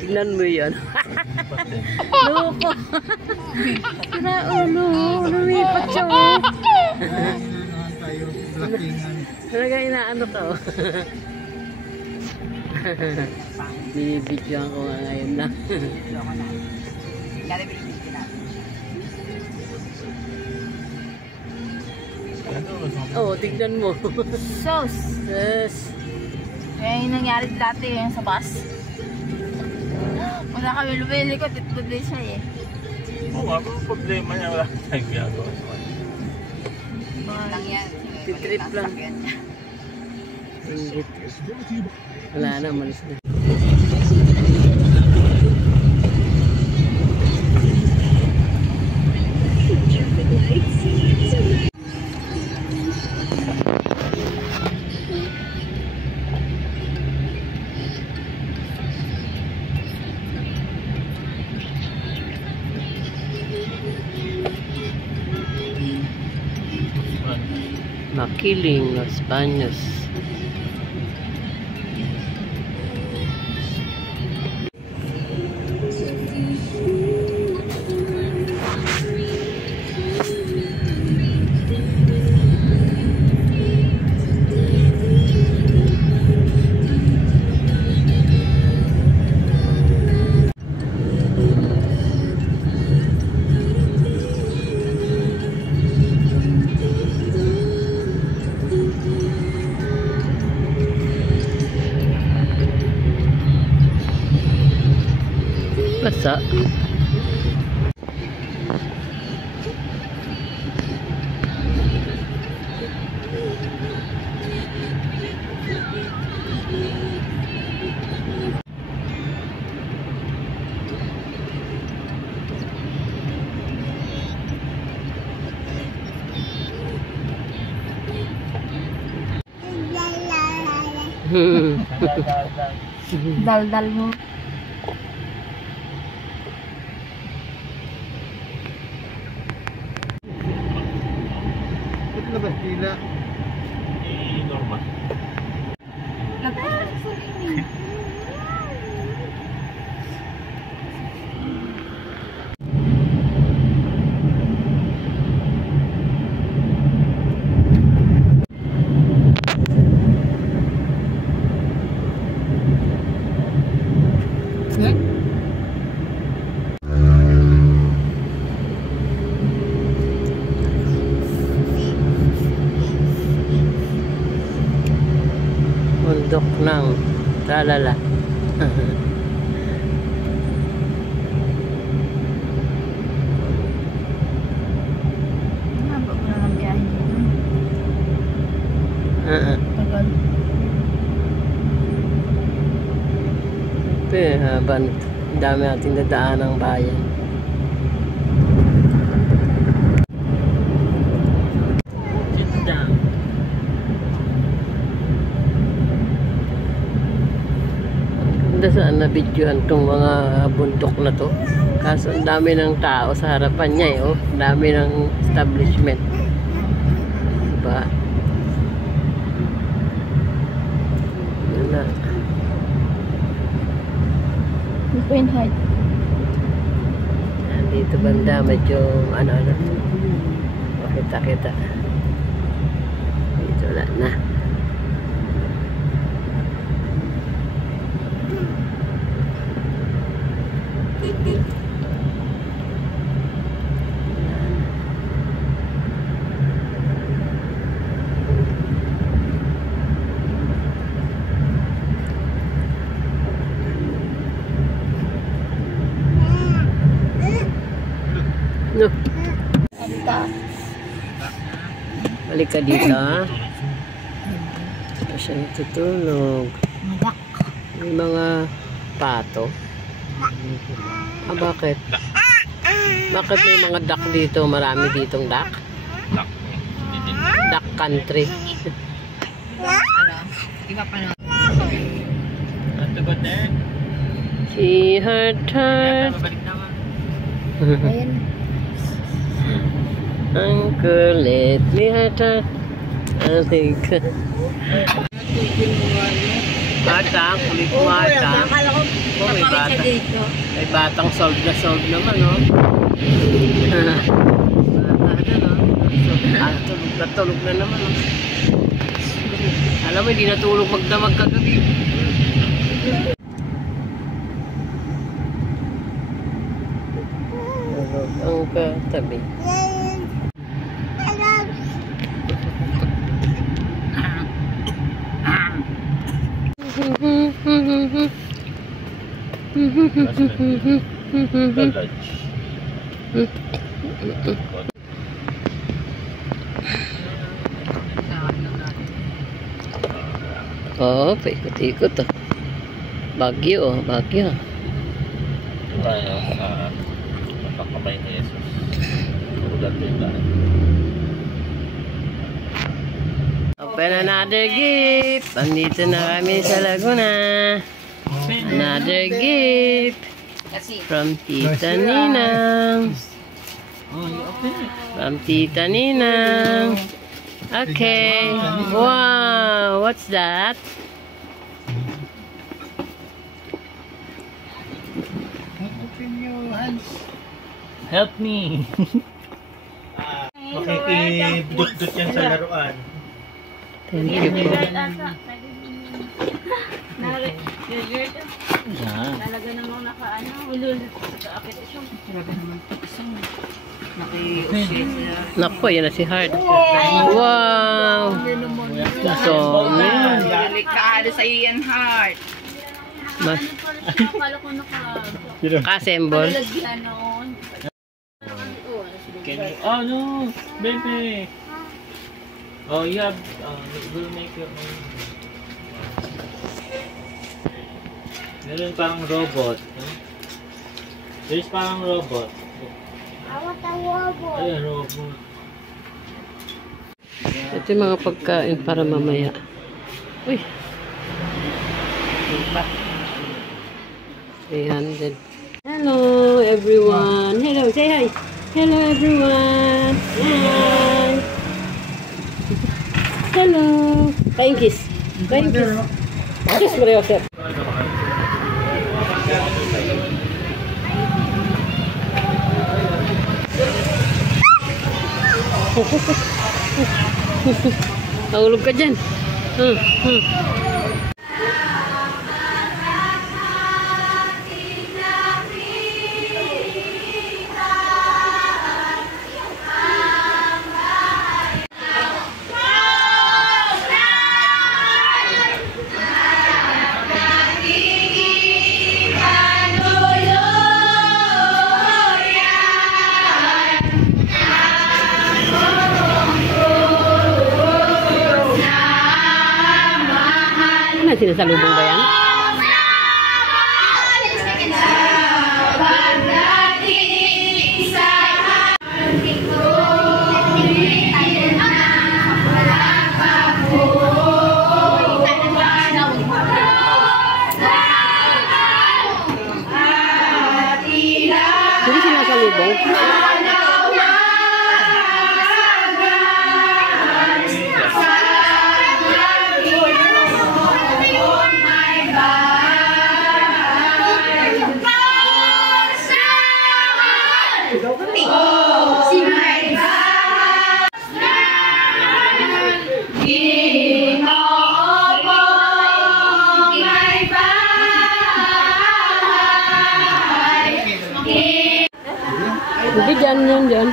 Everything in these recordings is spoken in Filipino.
Tignan mo yan. Loko. Tira ulo. Lumipat siya mo. Talaga inaano ka o. Binibidyoan ko nga ngayon lang. Oo, tignan mo. Sos. Yes. Kaya yung nangyari dati yung sa bus. Wala kami lumili ko, tituloy siya eh. Oo nga, pero problema niya, wala tayong ginagawa sa kanya. Lang yan. Titrip lang. Inggit. Wala na, umalis na. Makiling Los Baños. Basa. Dal-dal mo. Ito na ba? Tila? Normal. Bundok ng Tralala. Haba mo lang ang biyahe dito. Tagal. Haba nito. Ang dami nating dadaan ng bayan. Saan na videoan tong mga bundok na to, kaso ang dami ng tao sa harapan niya eh, oh. Ang dami ng establishment, diba? Yun na. Point height. Dito banda medyo ano makita-kita. Dito wala na. No. Balik ka dito, ha? Saan siya natutulog? May mga pato. Ah, bakit? Bakit may mga duck dito? Marami ditong duck? Duck country. Ano? Iba pa na. Si Heart Heart. Ayan. Ang kulit ni Heart Heart. Aling ka. Bata, kulit bata. Oh, may bata. May batang solve naman, no? Bata na, no? Tulog na naman, no? Alam mo, hindi natulog magdamag kagabi. Ang katabi. Oh, paikot-ikot oh. Bagyo oh, bagyo. Tayo sa pagkakamay ni Jesus. Ulat din tayo. Open another gift. Andito na kami sa Laguna. Another gift. From Tita Ninang. From Tita Ninang. Okay. Wow. What's that? Help me! Makikidut-dut yan sa laruan. Thank you po. Talaga namang nakaano. Ulul. Akit siya. Talaga naman isang. Naku, yan na si Heart. Wow! So, Delikado sa iyo yan, Heart. mas Akala ko ka-assemble. nakalagyan noon. Oh no! Baby! Oh, you have... we'll make your own. Meron parang robot. There's parang robot. I want a robot. Ayan, robot. Ito yung mga pagkain para mamaya. Uy! 300. Hello everyone! Hello! Say hi! Hello everyone! Hi! Hello! Kain kiss! Kain kiss! Kiss mo rin, Joseph! Nahulog ka dyan. Ano sinasalubong ba yan? Hindi sinasalubong. Hindi dyan.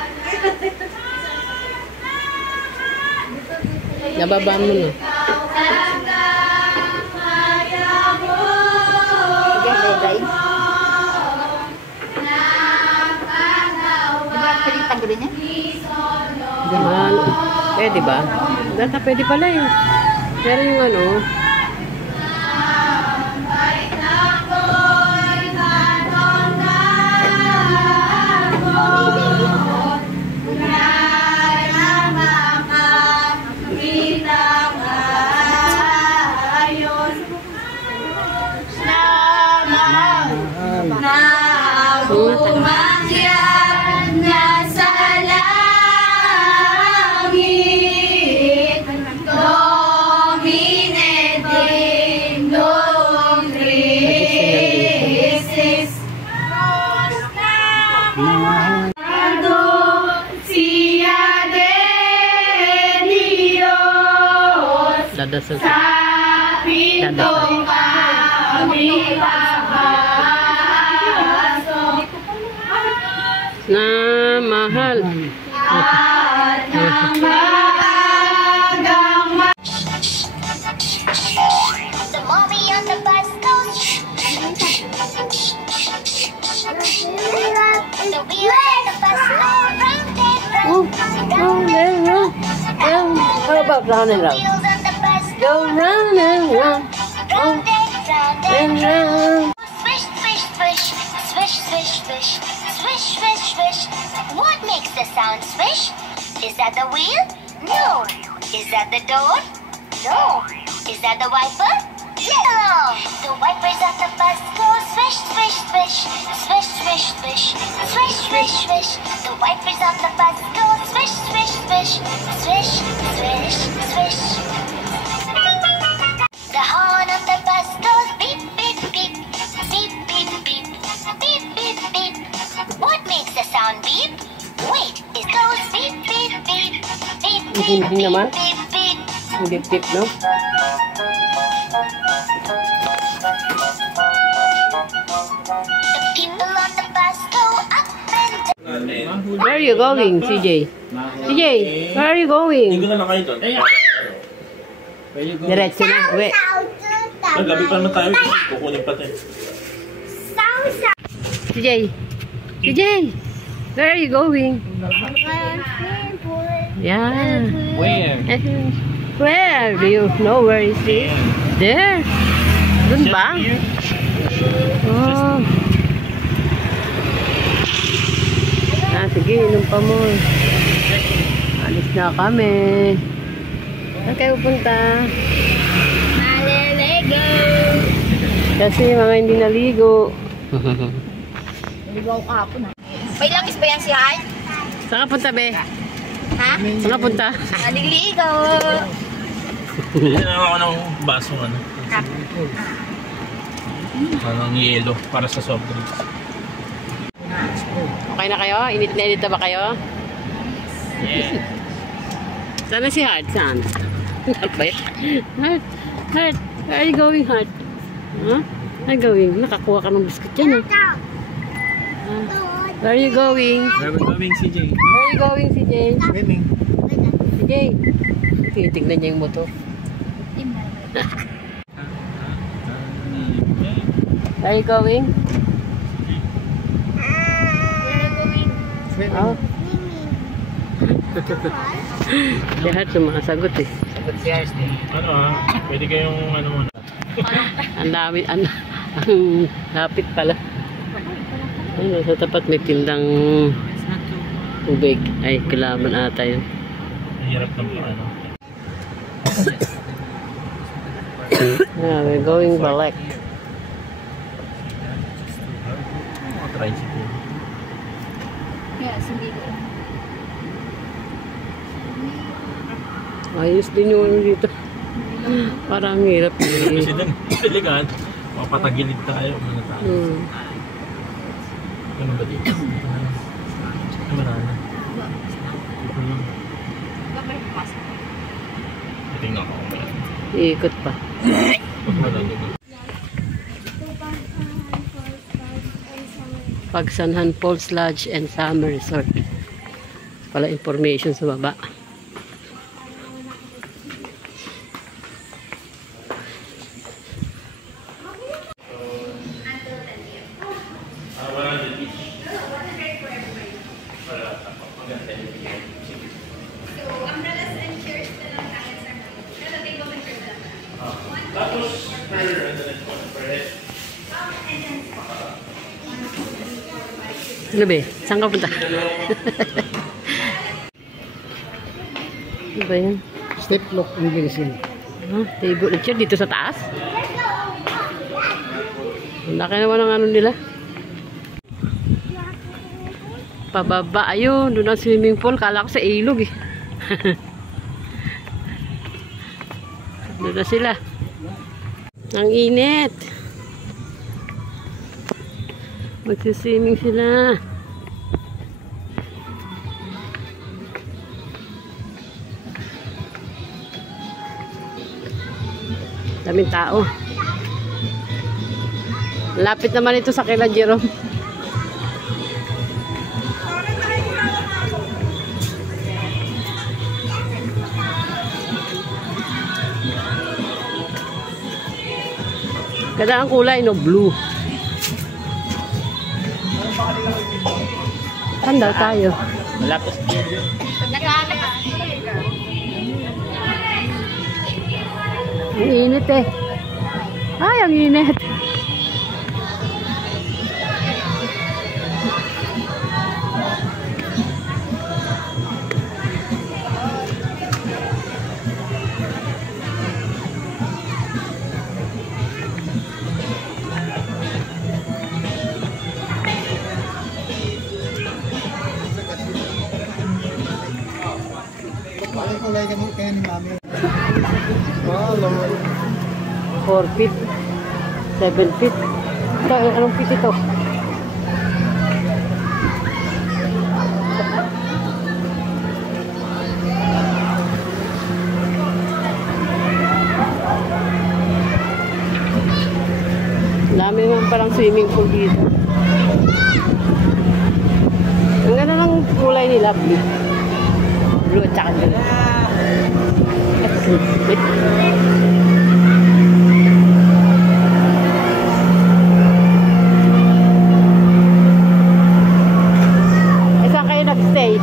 Nababa mo na. Gaman. Pwede ba? Data pwede pala eh. Pero yung ano, Umakyat na sa langit, Domine Dei, non resist. Sia de Dios, Dadasal. sa pitong kami papasok. Na mahal. At ang maagang The mommy on the bus goes. The wheels on the bus go round and round. How about round and round? Wheels on the bus Go round and round. round and round and And round. swish, swish, swish, swish, swish, swish, swish, swish, swish. What makes the sound swish? Is that the wheel? No. Is that the door? No. Is that the wiper? No. The wipers on the bus go swish, swish, swish, swish, swish, swish, swish, swish, swish. The wipers on the bus go swish, swish, swish, swish, swish, swish. The horn on the bus goes beep, beep, beep, beep, beep, beep, beep, beep, beep. What makes the sound beep? Wait, it goes beep, beep, beep, beep, beep, Hindi beep, naman. beep, beep. Hindi tip, no? The people on the bus go up and down. Where are you going, CJ? CJ, where are you going? Hindi ko na lang kayo doon. Diretso na. Uwi. Gabi pa naman tayo. Kukunin pa tayo. CJ. CJ, where are you going? Yeah. Where? Where? Do you know where is it? There. Doon ba? Oh. Sige, inom pa mo. Alis na kami. Saan kayo pupunta? maliligo. Kasi mga hindi naligo. Naligo ako kahapon ha. May langis ba yan si Han? Saan ka punta, be? Ha? Saan ka punta? Naliligo. Hinawa ko ng baso ano. Parang yelo para sa soft drinks. Okay na kayo? Init na init na ba kayo? Yeah. Saan na si Hart? Saan? Hart ba yan? Hart? Hart? Where are you going, Hart? Huh? Where are you going? Nakakuha ka ng biscuit yan, ah. Where are you going? Where are we going, CJ? Where are you going, CJ? Swimming. CJ? Titignan niya yung motor. Where are you going? Oh. Si Hart sumasagot eh. Ano pwede kayong ano muna. Ang dami, ang lapit pala. Ano, sa tapat may tindang tubig. Ay, kailangan ata yun. Mahirap ng ano. Yeah, we're going Balek. Tricycle. Yes, hindi ko. Ayos din yung ano dito. Parang hirap. Kasi din, diligan, mapatagilid tayo. Ano tayo? Ano ba dito? Ano na? Dito lang. Tingnan ko kung meron. Iikot pa. Pag wala dito. Pagsanhan Falls Lodge and Summer Resort. Pala information sa baba. Ano ba? Saan ka punta? Ano ba yan? Step lock ang ginisin. Table and chair dito sa taas? Ang laki naman ang ano nila. pababa. Ayun, doon ang swimming pool. Kala ko sa ilog eh. Doon na sila. Ang init. Magsiswimming sila. Daming tao. Lapit naman ito sa kila Jerome. Ganda ang kulay, no? Blue. Tanda tayo. Malapos yun. Ang init eh. Ay, ang init. Paano kulay ka mo kaya ni Mami? 4 feet. 7 feet. Ito, anong feet ito? Dami naman parang swimming pool dito. Ang ganda ng kulay nila, blue. Blue at saka blue. Eh, saan kayo nag-stay?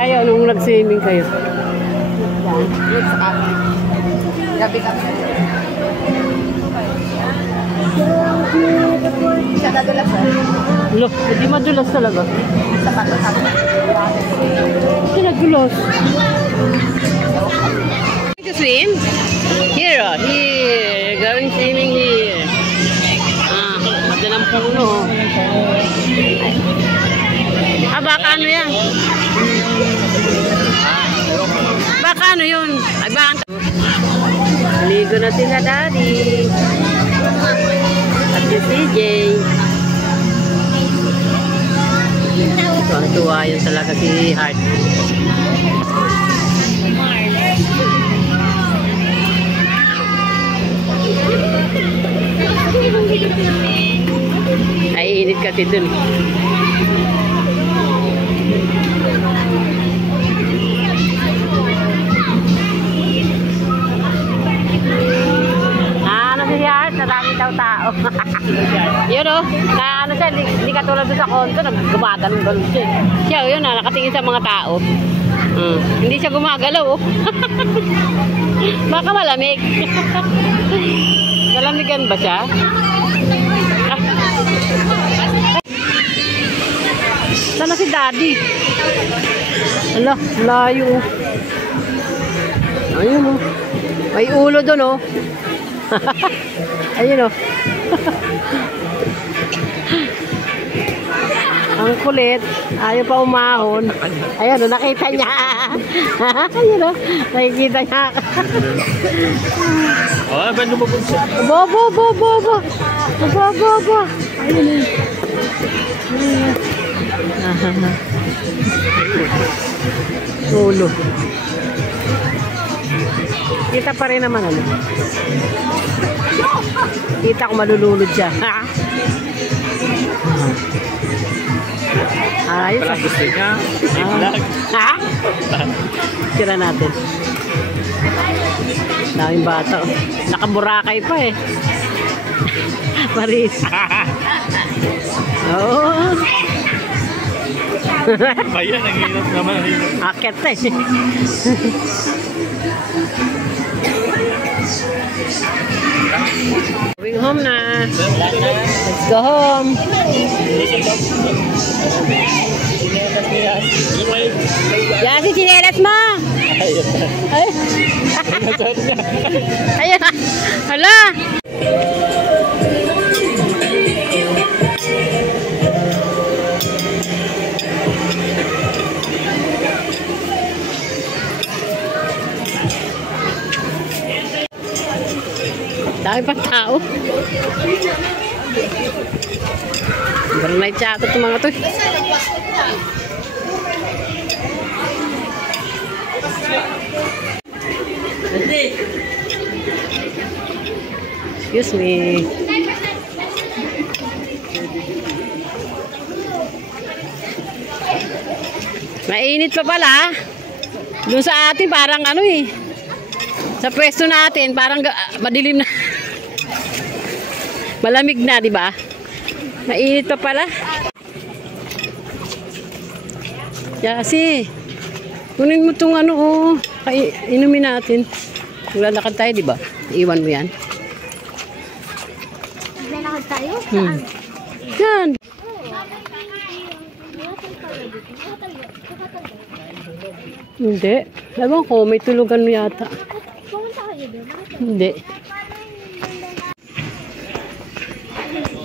Kayo, nung nag-swimming kayo? Yun sa kami. Gabi kami. Siya nadulas na. Lo, hindi madulas talaga. Sa pato kami. Ito nagdulas. To swim? Here, oh. Here. Going swimming here. Ah, madalang puno. Ah, baka ano yan? Baka ano yun? Ay, baka. Ligo na sila, Daddy. At si CJ. Tuwan-tuwa yun talaga si Heart. Ay, init kasi dun. Ano si Heart? Marami daw tao. Yun o. Ano siya, hindi katulad doon sa konto, gumagalaw-galaw siya. Siya yun nakatingin sa mga tao. Hindi siya gumagalaw oh. Baka malamig. Malamigan ba siya? Sana si Daddy? Ala, layo. Ayun oh. May ulo doon oh. Ayun oh. Ang kulit. Ayaw pa umahon. Ayun oh, nakita niya. Ayun oh, nakikita niya. Oh, ba lumabog siya? Bobo. Ayun oh. Ulo. Kita pa rin naman ano. Kita ko malululod siya. Ayos. Parang gusto niya. I-vlog. Ha? Tira natin. Daming bata. Nakaburakay pa eh. Paris. Oo. Ayan, ang hirap naman. Akit eh. Going home na. Let's go home. Yan si chinelas mo. Ay. Ayun. Hala. Dami pang tao. Overnight yata itong mga to. Excuse me. Mainit pa pala. Doon sa atin parang ano eh. Sa pwesto natin parang madilim na. Malamig na, di ba? Mainit pa pala. Yasi. Kunin mo tong ano oh. Inumin natin. Maglalakad tayo, di ba? Iwan mo yan. Maglalakad tayo? Yan. Hindi. Ewan ko, may tulugan yata. Hindi.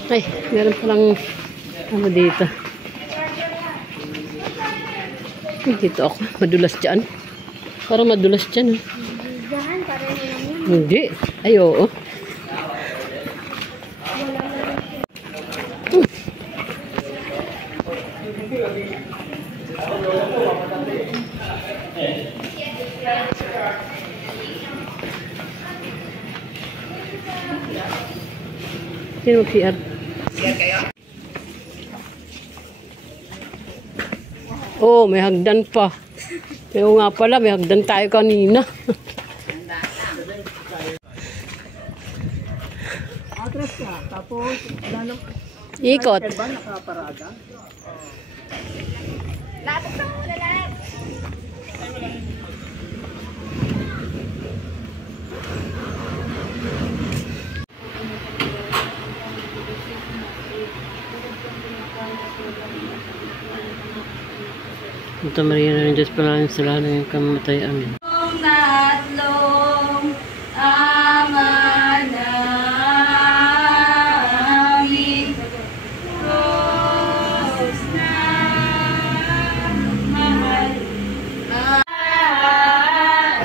Ay, meron palang ano dito. Dito ako. Madulas dyan. Parang madulas dyan. Hindi. Ay, oo. Sino mag-PR? Oh, may hagdan pa. Kaya nga pala, may hagdan tayo kanina. Atras ka, tapos Ikot. ba nakaparada? Santa Maria na ng Diyos, palalang sila na yung kamatay. Amin. Tatlong ama namin, Diyos na mahal,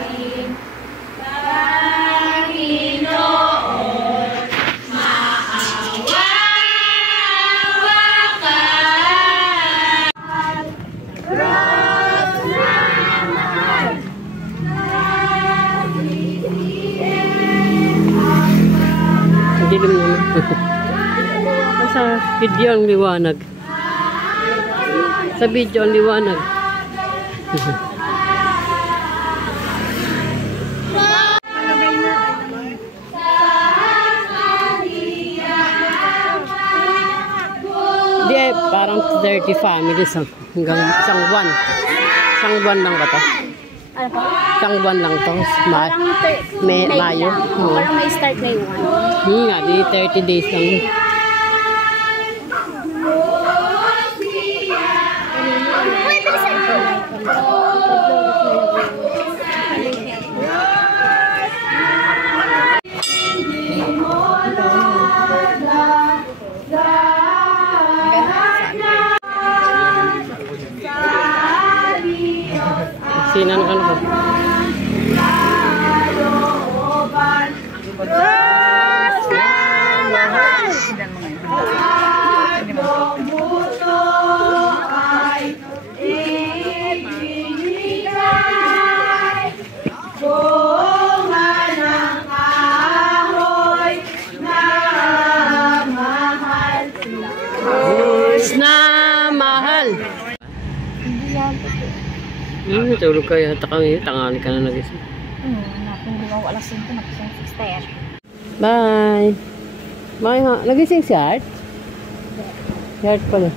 amin, Panginoon, maawa ka. Dilim naman. Sa video ang liwanag. Sa video ang liwanag. Di parang 30 families hanggang isang buwan. Isang buwan lang ba to? Ano po? Isang buwan lang to. Mayo. Parang may start na yung one. Nga, di 30 days lang. Sinan ka na ba? Tulog kayo. Tangali ka na nagising. Napong liwaw alas 5 na po 6 Bye. Bye ha. Nagising si Art? Si Art pala.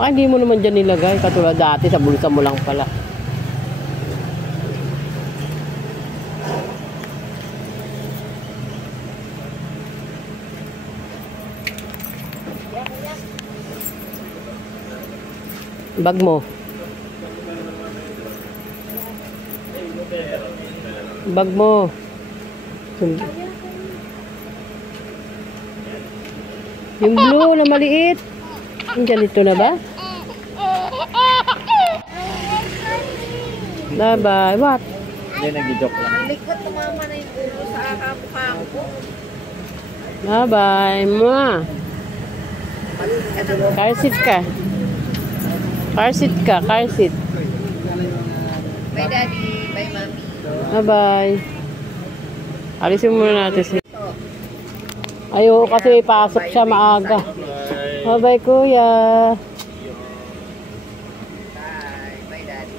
Baka hindi mo naman dyan nilagay. Katulad dati sa bulsa mo lang pala. Bag mo. Bag mo. Yung blue na maliit. Diyan ito na ba? Bye-bye. What? Hindi, nag-joke lang. Ang likot, tumama na yung ulo sa mukha ko. Bye-bye. Mwah. Car seat ka. Car seat ka. Car seat. Bye, Daddy. Bye, Mami. Bye-bye. Alisin muna natin si... Ayoko kasi pasok siya maaga. Bye-bye, kuya. Bye. Bye, Daddy.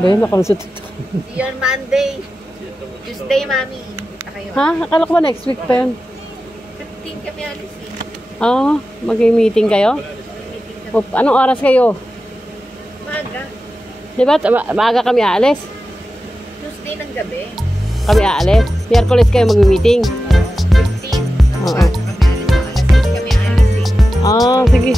Bye, nakalusot ito. See you on Monday. Tuesday, Mami. Kita kayo. Ha? Akala ko ba next week pa yun? 15 kami alis eh. Ah, mag-meeting kayo? O, anong oras kayo? Maga. Di ba? Maaga kami aalis. Tuesday ng gabi. Kami aalis. Miyerkules kayo mag-meeting. 15. Oo. Kami alis. Alas 6 kami alis eh. Ah, sige.